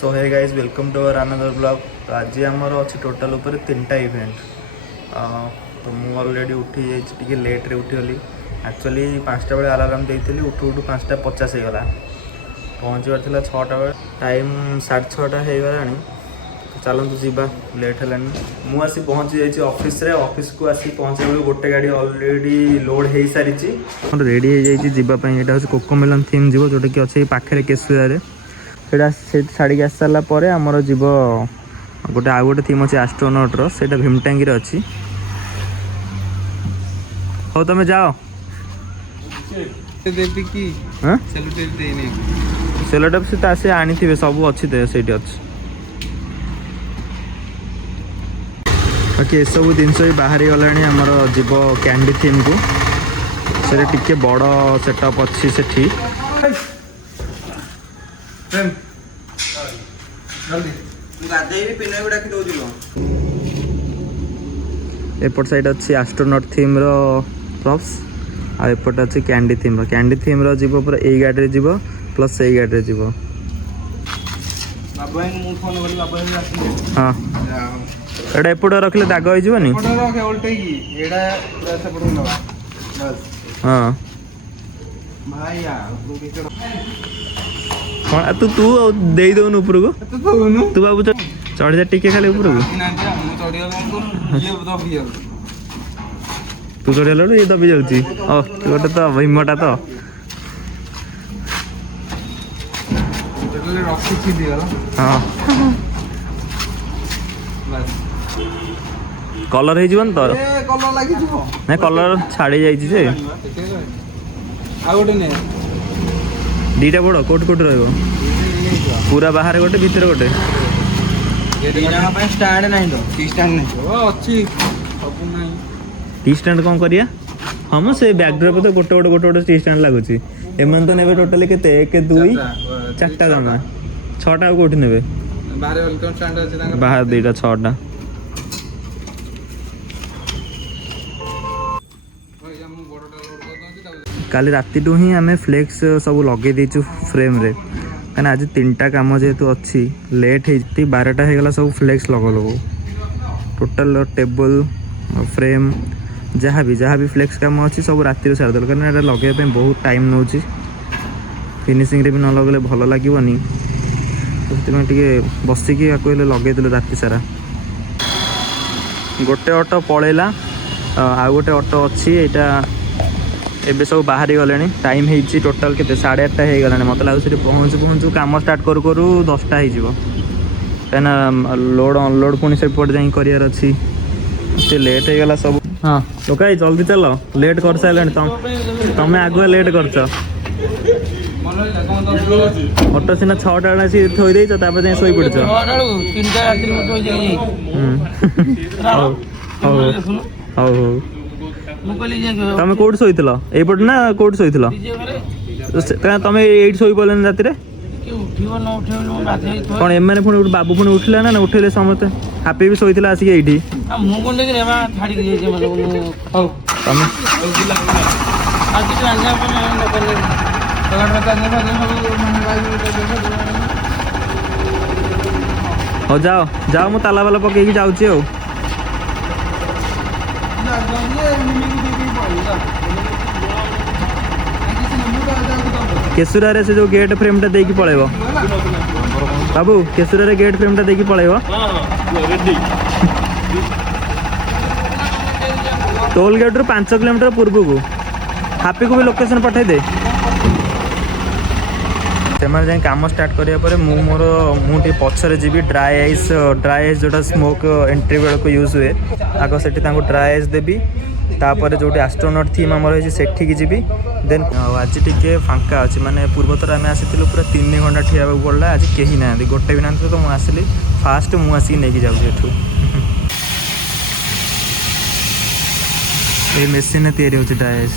So hey guys welcome to our another blog. तो आज आमर अच्छी टोटाल उपर 3टा इवेंट। तो मुझे अलरेडी उठी जाइए लेट्रे उठीगली। एक्चुअली 5टा बेले अलार्म देती उठू उठू 5:50 होगला। पहुँचबार 6टा बेले टाइम 6:30 होगला। तो चलतु जावा लेट है मुझे आसी पहुँची जाइए ऑफिस को आसी पहुँचे बेलू गोटे गाड़ी अलरेडी लोड हो सारी रेडी हो जावाई। यहाँ हूँ कोकोमेलन थीम जीव जोटा कि अच्छे पाखे केशुरारे से छाड़ी आस सारापर आमर जीव गोटे आउ गोटे थीम अच्छे एस्ट्रोनॉटर से भीमटांगी अच्छी। हो तुम जाओ सेलोटेप से आसे आनी थे सब अच्छी से अच्छी बाकी ये सब जिनस भी बाहरी गला आमर जीव कैंडी थीम को से टिके बड़ सेटअप अच्छी से एपट साइड अच्छी एस्ट्रोनॉट थीम रो प्रॉप्स आ एपट अच्छी कैंडी थीम रो जीव पूरा ए गाड़ी जीव प्लस से गाड़ी जीव। हाँ एटा एपट रखले दाग हो जीवनी। हाँ हाँ तू तू दे दौन उपर को तू बाबू चढ़ जा टिके खाली उपर को तू चढ़ीगला ये दबी जाऊँगी। गोटे तो भीमटा तो हाँ कलर हो तोर ना कलर छाड़ी जाइए दीटा बड़ कोट कोट रो पूरा बाहर गोटे भीतर गोटे टी स्टैंड कौन करिया। हाँ मो से बैकड्रॉप तो गोटे गोटे गोटे टी स्टैंड लगुच एम तो ने टोटाली के 1 2 4टा जमा 6टा कौटी ने बाहर 2टा 6टा काली राति टू ही आम फ्लेक्स सब लगे देचु फ्रेम रे कहीं आज 3टा काम जेहेतु अच्छी लेट हो 12टा होगला सब फ्लेक्स लगो टोटाल टेबल फ्रेम जहाँ भी फ्लेक्स काम अच्छी सब राति सारिदेल कहीं लगे बहुत टाइम नौ फिनिशिंग रे भी न लगले भल लगे तो बसिकी लगेदेलु राति सारा। गोटे ऑटो पलैला आ गोटे ऑटो अच्छी यहाँ एबे सब बाहरी गले टाइम हो टोटाल के 8:30 हो गला मत लगे पहुँचू पहुँचू कम स्टार्ट करू करू 10टा हो कहीं लोड अनलोड पुणी सेपट जा करार अच्छी लेट हो गला सब। हाँ लोक जल्दी चल लेट कर सारे तुम आगुआ लेट कर ऑटो सीना 6टा बेला आसी थोई देच तापर जाई सोई पड़छ तुम कौट शोल एपट ना कौट शोल तुम ये शोई पड़े राति कौन एम पुणी बाबू पुणी उठला ना उठेले समस्ते हापी भी शोला आसिक ये हो जाओ जाओ मु ताला वाला पकईकि जाऊँ केशुरा रे से जो गेट फ्रेम टा देकी पळेबो बाबू केशुरा रे गेट फ्रेम टा देकी पळेबो टोल गेट रू 5 किलोमीटर पूर्व को हापी को भी लोकेशन पठाई दे से जाए कम स्टार्ट कराया मुझे पछरे जी ड्राई आइस जोटा स्मोक एंट्री बेल को यूज हुए आग से ड्राई आइस देवी तापर जो एस्ट्रोनॉट थीम आमर होती सेठी जी देन आज टे फांका अच्छी माने पूर्वतर आम आसी पूरा 3 घंटा ठिया पड़ा आज कहीं ना गोटे भी ना तो मुझे आसली फास्ट मुझे नहीं जाऊँ ये मेसीन तैयारी होती ड्राई आइस।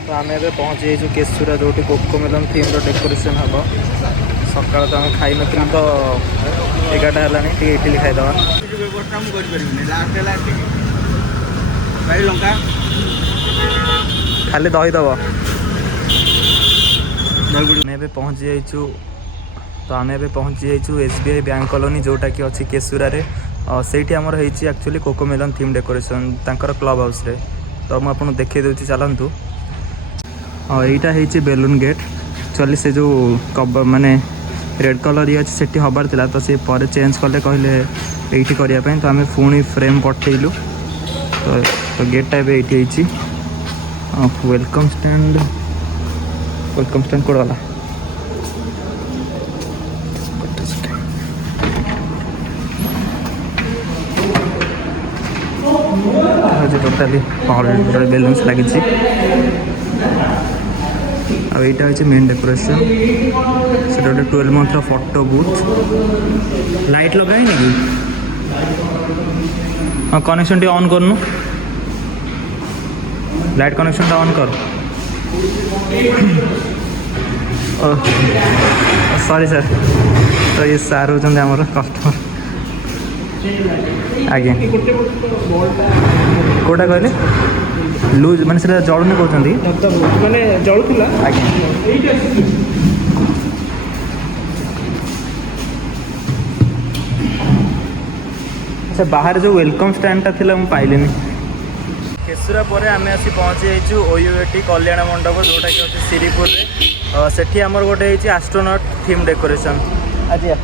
तो आम ए पहुँची जाइए केशुरा जो कोकोमेलन थीम डेकोरेशन हम सका तो आम खाई नी तो 11टा है इडली खाईदे भाई लंका खाली दही दब आम ए पहुँची जाइचु तो आम ए पहुँची जाइचु SBI बैंक कॉलोनी जोटा कि अच्छी केशुरारे से आमर होती एक्चुअली कोकोमेलन थीम डेकोरेशन तांकर क्लब हाउस रे तो मुझे आपको देखी दूसरी चलतु यहाँ है बेलून गेट एक्चुअली से जो कब माने रेड कलर ये अच्छे सेठी हबार थिला तो सी पर चेंज कले कहले ये करने तो आम पुणी फ्रेम पठेलु तो गेटा ये वेलकम स्टैंड कोड वाला टोटाली बेलून्स लगी आईटा हूँ मेन डेकोरेशन से गोटे 12 मंथ फोटो बूथ लाइट लगाई कि हाँ कनेक्शन टी ऑन करनु लाइट कनेक्शन ऑन कर सॉरी सर तो ये सार होती आमर कस्टमर आज्ञा कौटा कहले लूज माने से जलुनी कहते माने जलुला आज्ञा अच्छा बाहर जो वेलकम स्टैंडटा थिला मु पाइलिनी केशुरा पर आम आसी पहुँची जाइचु OUAT कल्याण मंडप जोटा कि अच्छे श्रीपुर में सेठी आमर गोटे एस्ट्रोनॉट थीम डेकोरेशन आज यहाँ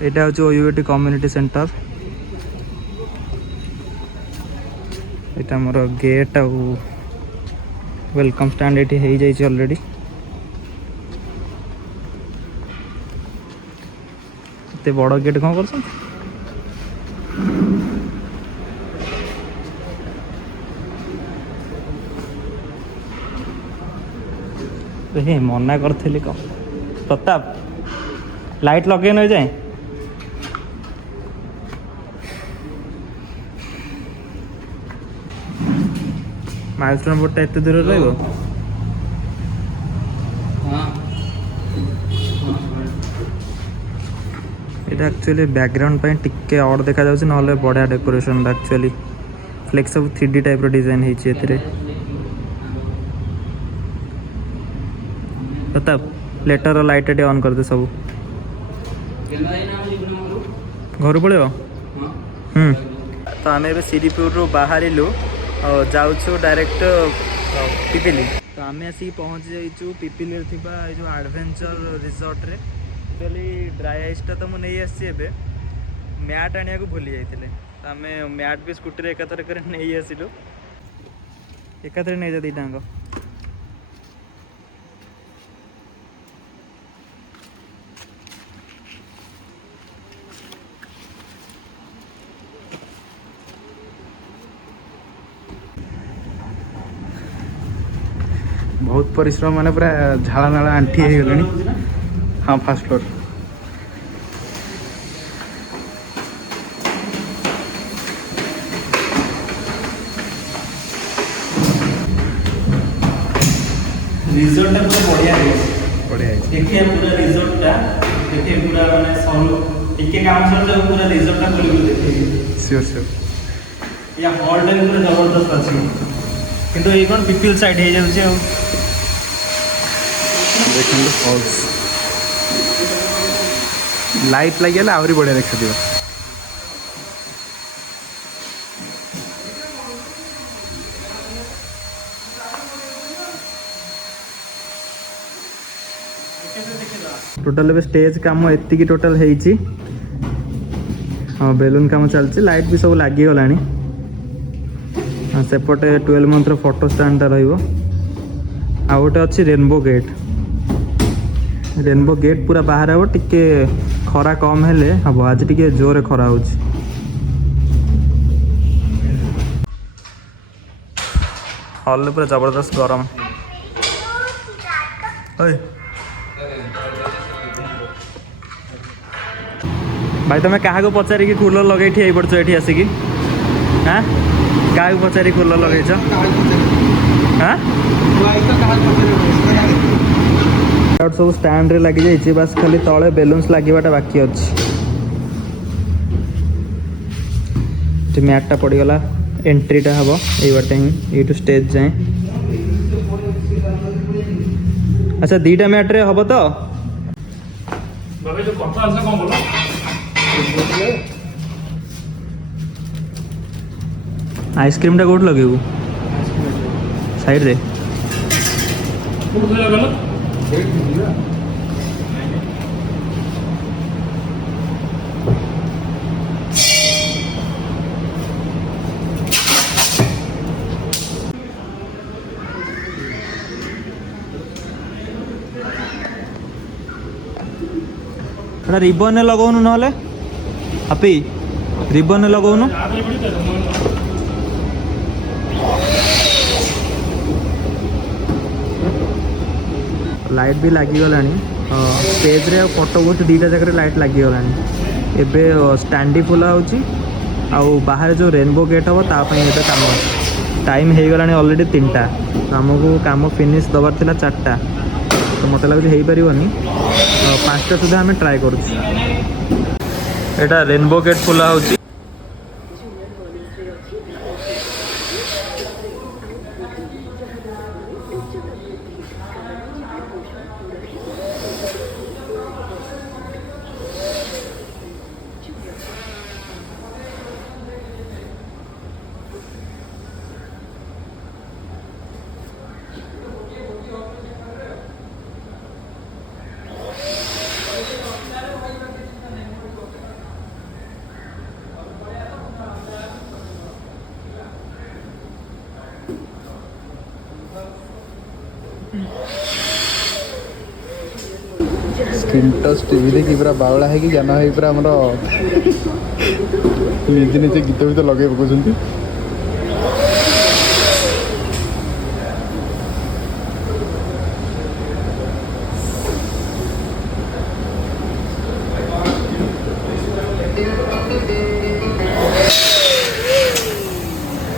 हूँ OUAT कम्युनिटी सेंटर यहाँ मोर गेट आउ वेलकम स्टैंड ये हो जाइए ऑलरेडी एत बड़ गेट कौन कर मना करी कौन प्रताप लाइट लगे न जाए माइलस्टोन बोर्डटा एत दूर रही ये एक्चुअली बैकग्राउंड टिके ऑड देखा जाउछि नहले बढ़िया डेकोरेशन एक्चुअली फ्लेक्स सब 3D टाइप रो डिजाइन होइछि एथिरे प्रताप लेटर लाइट टे ऑन कर दे सब घर पड़े तो आम ए श्रीपुर बाहर जाऊँ डायरेक्ट पिपिली तो आम आसिक पहुँची जाइचु पिपिली जो एडवेंचर रिसोर्ट रे एक्चुअली ड्राई आइसटा तो मुझे आसी मैट आने को भूली जाते तो आम मैट भी स्कूटी एकाथर नहीं आसिलु एकाथर नहीं जा दीटांग बहुत परिश्रम माने पूरा झाला नाला आंठी हो गले हाँ फास्ट फ्लोर रिजोर्ट पूरा बढ़िया है देखिए पूरा रिजोर्ट देखिए पूरा माने सॉल्व टिके काम सर पूरा रिजोर्ट खोल देखिए श्योर या हॉल टाइम पूरा जबरदस्त अछि किंतु ये कौन पिपिल साइड हो जाउछे देखिए फॉल्स लाइट लगे आहरी बढ़िया देखा दियो टोटल स्टेज काम एति टोटल होइछि हाँ बेलून काम चलछि लाइट भी सब लगी गलानी सेपटे 12 मंथ फोटो स्टैंडटा रहिबो आ गोटे अच्छी रेनबो गेट पूरा बाहर हम टिके खरा कम हेले हम आज टिके जोरे खरा हो हॉल पूरा जबरदस्त गरम भाई तुम क्या पचारिक कूलर लगे ठिया पड़छ ये आसिक हाँ क्या पचारि कूलर लगे हाँ सब स्टैंड रे लगी जाइए बस खाली तले बेलून्स लगे बाकी अच्छी मैटटा पड़गला एंट्रीटा हम ये बाटे ही यू स्टेज जाए। अच्छा दीटा मैट्रे हम तो आइसक्रीम टा कौट लगे साइड रे रिबन लगौनु ना हापी रिबन लगौनु लाइट भी लगिगला स्टेज रे फोटो बहुत दीटा जगह लाइट लगिगला एबे स्टैंडी फुला होची आउ बाहर जो रेनबो गेट हम ताप काम टाइम हो गला ऑलरेडी 3टा आमको काम फिनिश दबार थिला 4टा तो मत लगे हो पारनी 5टा सुधा आम ट्राए कर रेनबो गेट फुला होची। स्क्रीन टच टीवी देखी पूरा बावला है कि ज्ञान है पूरा आमर निजे निजे गीत भीत लगे पकाउछन्ति।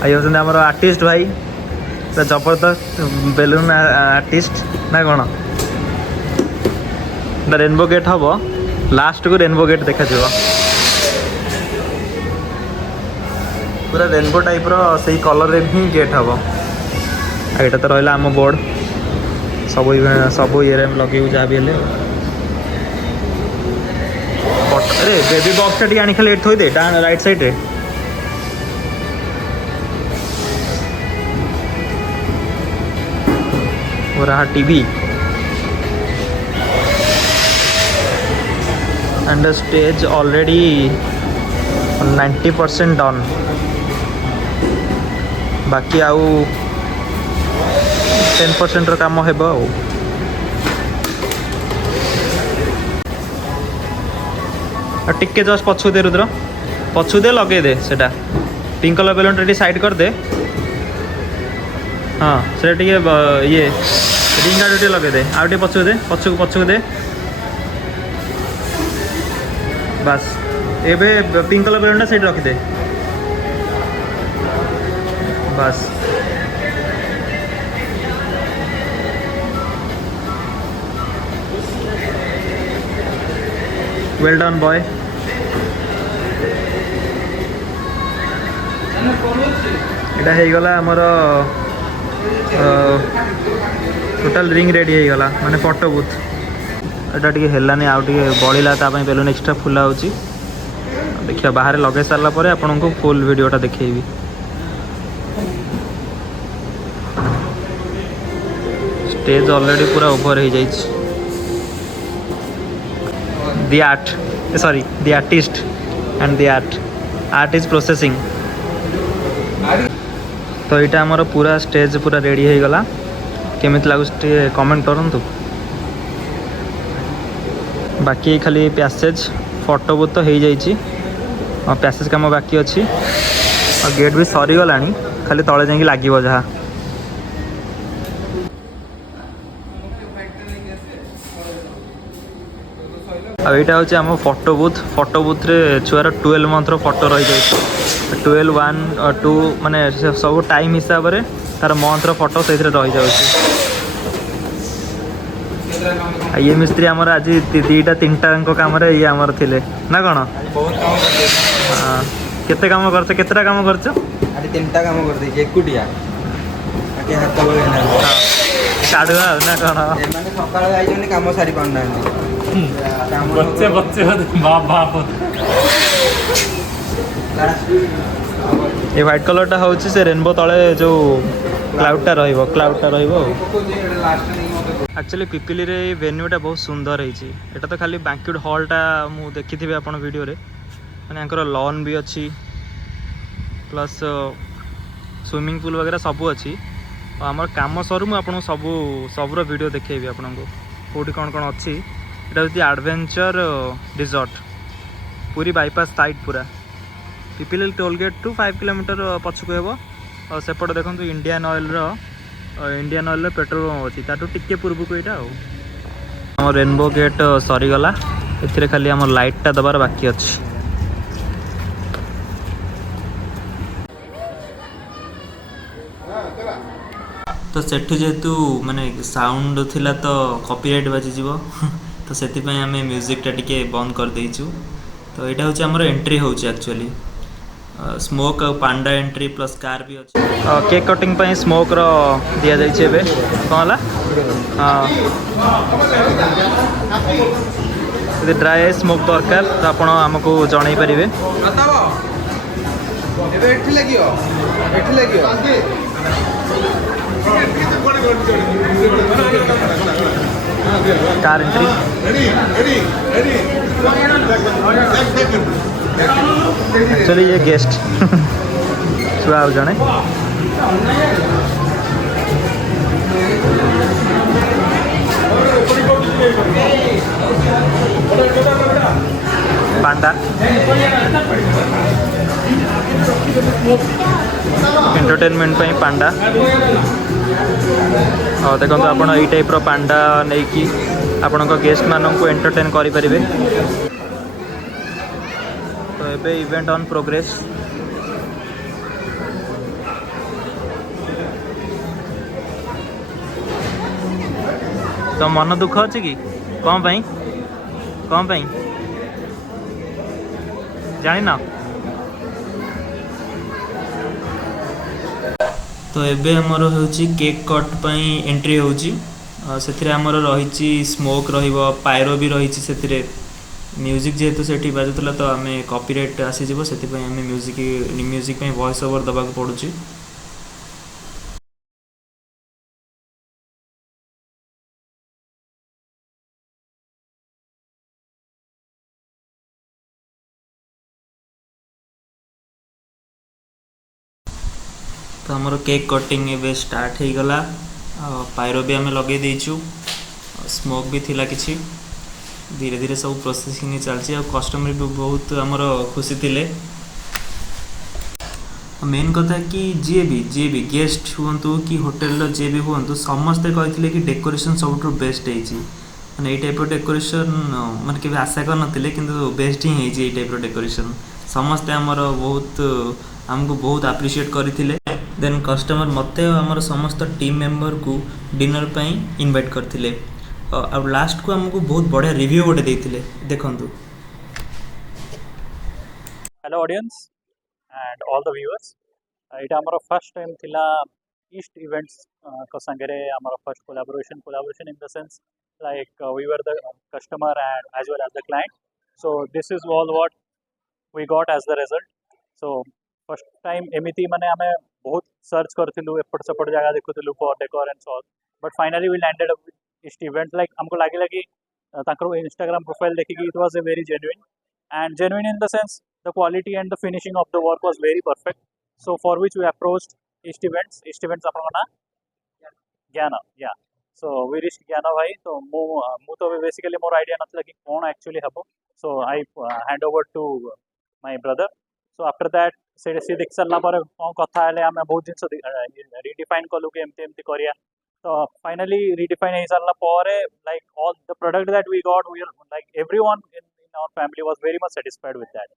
आई होचंदी आमर आर्टिस्ट भाई जबरदस्त बेलून आर्टिस्ट ना कौन रेनबो गेट हम लास्ट को रेनबो गेट देखा पूरा रेनबो टाइप से कलर ही गेट हम यहाँ तो रहा आम बोर्ड सब सब ये लगे जहाँ भी अरे बेबी बॉक्स टी आनी खाली थोड़ी दे राइट साइड रे रहा TV and the stage already 90% done बाकी आउ 10% रो काम हेबो टिके जस्ट पछु दे रुद्र पछु दे लगे दे सेटा pink colour balloon ready side कर दे हाँ से टिके ये रिंग गार्ड टे लगे दे आउ टे पछु दे बस एबे पिंक कलर बेलून साइड रखी दे बस वेल डन बॉय। एटा हो गला हमर टोटल रिंग रेडी हो गला माने फोटो बूथ एटा टिके हेलानी आउ टिके बळिला ता पई बेलून एक्स्ट्रा फुला होची देखिया बाहर लगे सारला परे आपन को फुल वीडियोटा देखैबी। स्टेज ऑलरेडी पूरा ओवर हो जाइछ the art sorry the artist and the art is processing तो यहाँ आमर पूरा स्टेज पूरा रेडी हो गला केमित लागुच कमेंट करंतु बाकी खाली पैसेज फोटो बूथ तो हो जाइए और पैसेज काम बाकी अच्छी और गेट भी सरी गला खाली तले जाकि लगे जहाँ यहाँ हूँ आम फोटो बूथ रे छुआर 12 मंथ फोटो रही जाए 12 1 2 माने सब टाइम हिसाब से तार मंथ फोटो से रही जाए। ये मिस्त्री आमर आज 2टा 3टा काम ये आमर थिले ना कौन हाँ केते काम करछ केतेटा काम करछ आठ तीनटा काम कर दी एकुटिया आके हाथ बोले ना काढुआ ना कोन एमाने सकाळ जाइछन काम सारी पाउना काम बच्चे बच्चे बाप बाप ये व्हाइट कलर टा होची से रेनबो तळे जो क्लाउडटा रहइबो एक्चुअली पिपिली रे वेन्यूटा बहुत सुंदर है। एटा तो खाली बैंक्वेट हॉलटा मु देखी आपण वीडियो रे माने अंकर लॉन भी अच्छी प्लस स्विमिंग पूल वगैरह सबू अच्छी। आमर काम सरू मुझे सबू सबूर वीडियो देखी आपको कौटी कौन कौन अच्छी। यहाँ हूँ एडवेंचर रिजॉर्ट पूरी बाईपास साइड पूरा Pipili toll gate to 5 kilometre पछक हे और सेपटे देखो इंडियन ऑयल पेट्रोल पंप अच्छी ताठू टिके पूर्व को यहाँ रेनबो गेट सरीगला ए खाली आम लाइटा दबार बाकी अच्छी। तो सेठू जेहेतु माने साउंड थिला तो कॉपीराइट बाजीज तो से आम म्यूजिकटा टिके बंद कर देचु। तो यहाँ हूँ आमर एंट्री हो एक्चुअली स्मोक पांडा एंट्री प्लस कार भी अच्छे केक कटिंग पे स्मोक रो दिया जाइए कौन हाँ यदि ड्राई स्मोक दरकार तो आप आमको जन पारे कार एंट्री एक्चुअली ये गेस्ट छुआ आ जड़े पांडा एंटरटेनमेंट पे पांडा और देखो आप यही टाइप पांडा नहीं कि आपण गेस्ट मानक एंटरटेन करें। तो ये इवेंट ऑन प्रोग्रेस तो मन दुख अच्छी कि कौन पाई जानी ना। तो एबे हमर होची केक कट पई एंट्री होची से हमर रही स्मोक रहिबो पायरो भी रही से म्यूजिक जेहेतु सेठी बाजुला तो आम कॉपीराइट आसीज से आम म्यूजिक वॉइस ओवर दबा पड़ुची। तो आमर केक कटिंग एवं स्टार्ट हो गला पायरो भी आम लगे देचु स्मोक भी थिला किछि धीरे धीरे सब प्रोसेसिंग चलती कस्टमर भी बहुत आमर खुशी थिले। मेन कथा कि जी भी गेस्ट हूँ कि होटेल जी भी हूँ समस्ते कहते कि डेकोरेशन सब बेस्ट है मैंने ये टाइप डेकोरेशन मैंने केवे आशा कर नथिले किंतु बेस्ट ही है टाइप डेकोरेशन समस्ते आमर बहुत आमको बहुत अप्रिशिएट करथिले। देन कस्टमर मते आमर समस्त टीम मेंबर को डिनर पाई इनवाइट करथिले और लास्ट को हमको बहुत बढ़िया रिव्यू गोटे देते देखंतु। Hello audience and all the viewers यहाँ आमर फर्स्ट टाइम थिला ईस्ट इवेंट्स को संगे आमर first collaboration in the sense like we were the customer and as well as the client so this is all what we got as the result. So first time एमती माने आमे बहुत search करथिलु एपट सेपट जगह देखुथिलु फॉर डेकोर एंड सॉल but finally we landed up East event like हमको लगे कि ताकर इंस्टाग्राम प्रोफाइल देखिए it was a very genuine in the sense the quality and the finishing of the work was very perfect, so for which we approached East Events apna Gyana so we reached Gyana bhai so mu to basically more idea nathila ki kon actually habo so I hand over to my brother so after that se dekh sarla pare kon katha hele ame bahut din redefine kolu ki emti kariya so finally redefine he sarla pare like all the product that we got we like everyone in our family was very much satisfied with that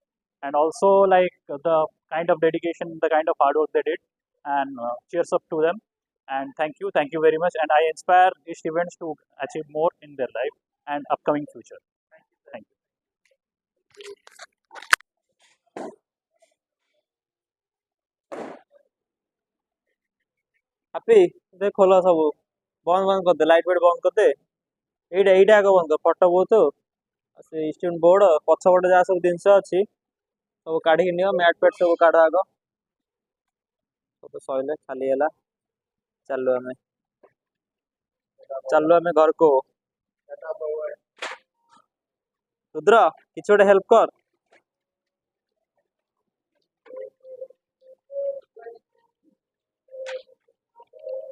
and also like the kind of dedication, the kind of hard work they did, and cheers up to them. And thank you very much. And I inspire East Events to achieve more in their life and upcoming future. Thank you. ହାପି ଦେ ଖୋଲ ସବୁ ବନ୍ଦ ବନ୍ଦ କରିଦେ light fight ବନ୍ଦ କରିଦେ ଏଇଟା ଆଗ ବନ୍ଦ କର ଫଟୋ ବହୁତ ସେ ଇନଷ୍ଟ୍ରୁମେଣ୍ଟ ବୋର୍ଡ ପଛପଟେ ଯାହା ସବୁ ଜିନିଷ ଅଛି ସବୁ କାଢିକି ନିଅ ମ୍ୟାଟ୍ ଫ୍ୟାଟ୍ ସବୁ କାଢ ଆଗ ସବୁ ସଇଲେ ଖାଲି ହେଲା ଚାଲୁ ଆମେ ଘରକୁ ରୁଦ୍ର କିଛି ଗୋଟେ ହେଲ୍ପ କର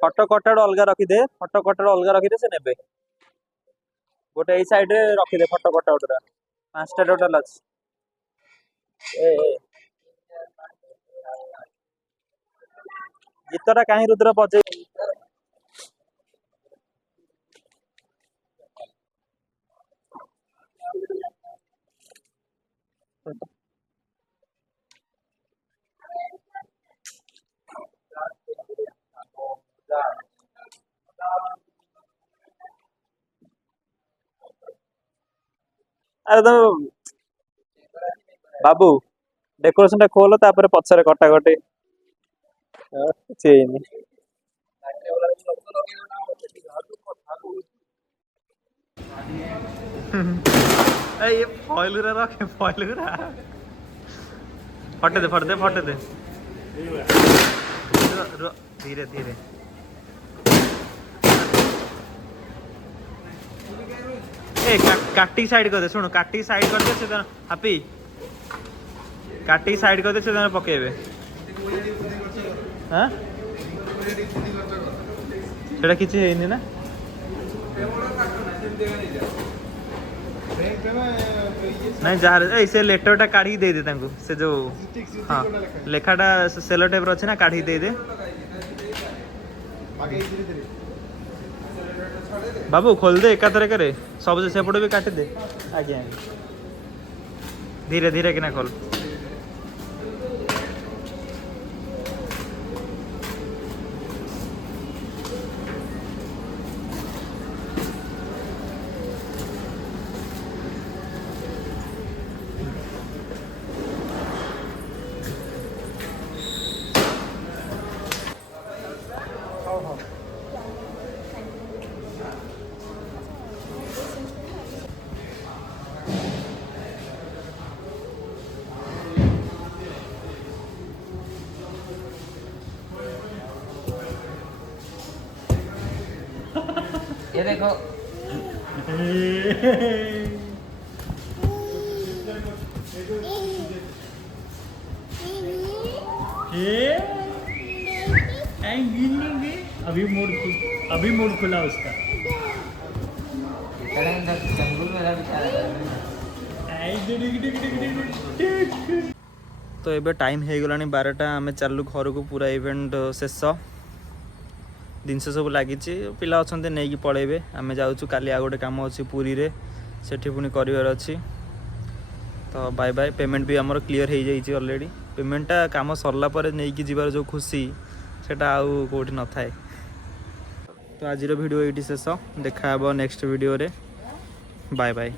ଫଟୋ କଟାଡ ଅଲଗା ରଖିଦେ ସେ ନେବେ ଗୋଟେ ଏଇ ସାଇଡ ରେ ରଖିଦେ ଫଟୋ କଟାଉଟ ଟା 5ଟା ଟୋଟାଲ ଅଛି ଗୀତଟା କାହିଁ ରୁଦ୍ର ବଜେଇ अरे तो बाबू डेकोरेशन टा खोल तापर पछरे कटाकटी चेनी ये फॉइल रखे फॉइल फटे दे धीरे धीरे काटी साइड कर दे सुन काटी साइड कर दे से हापी काटी साइड कर दे से पकेबे हां सेटा किछि हेइनी ना नहीं जा रहे से लेटरटा काढ़ी दे दे तांको से जो हां लेखाटा सेलो टेप रो छै ना काढ़ी दे दे बाबू खोल दे एकाथरे करे सब सेपट भी काटी दे आगे धीरे धीरे किना खोल ये देखो अभी मूड खुला उसका जंगल में तो ये टाइम हो गलानी 12टा आम चलू घर को पूरा इवेंट शेष जिनस सब लगी पिला अच्छा नहीं पलैबे आम जाऊँ काली आ गोटे कम अच्छी पुरी रे सेठी पुणी करार अच्छी तो बाय बाय पेमेंट भी आमर क्लीयर हो जाइए ऑलरेडी पेमेंटा काम सरला पर नहीं कि जीवार जो खुशी सेटा आउ कोठी न थाए तो आज वीडियो ये शेष देखा नेक्स्ट वीडियो रे बाय बाय।